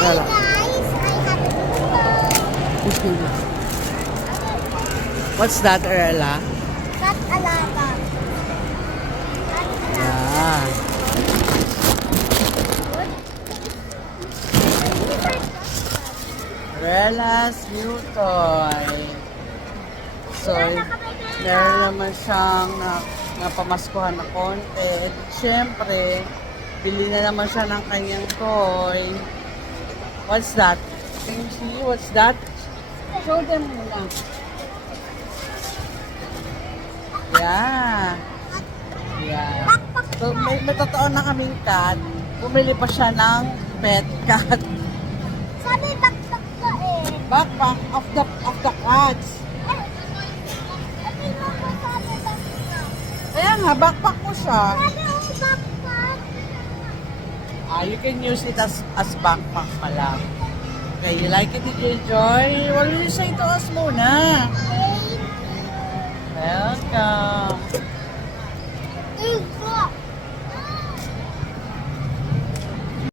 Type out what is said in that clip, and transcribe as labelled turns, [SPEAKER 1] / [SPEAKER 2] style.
[SPEAKER 1] Hi guys, I have a photo. What's that, Arela?
[SPEAKER 2] That's alaba.
[SPEAKER 1] Yeah. Arela's new toy. So, meron naman siyang na, napamaskuhan na konti. At syempre, bili na naman siya ng kanyang toy. What's that? Can you see? What's that? Show them muna. Yeah. Yeah. So, may, may totoo na kaming cat. Bumili pa siya ng pet cat.
[SPEAKER 2] Sabi bakbak ko eh.
[SPEAKER 1] Backpack of the of the cats.
[SPEAKER 2] Bakbak.
[SPEAKER 1] Kaya nga, backpack mo siya.
[SPEAKER 2] Sabi mo
[SPEAKER 1] Ah, you can use it as as backpack pala. Okay, you like it? Did you enjoy? You say to us muna?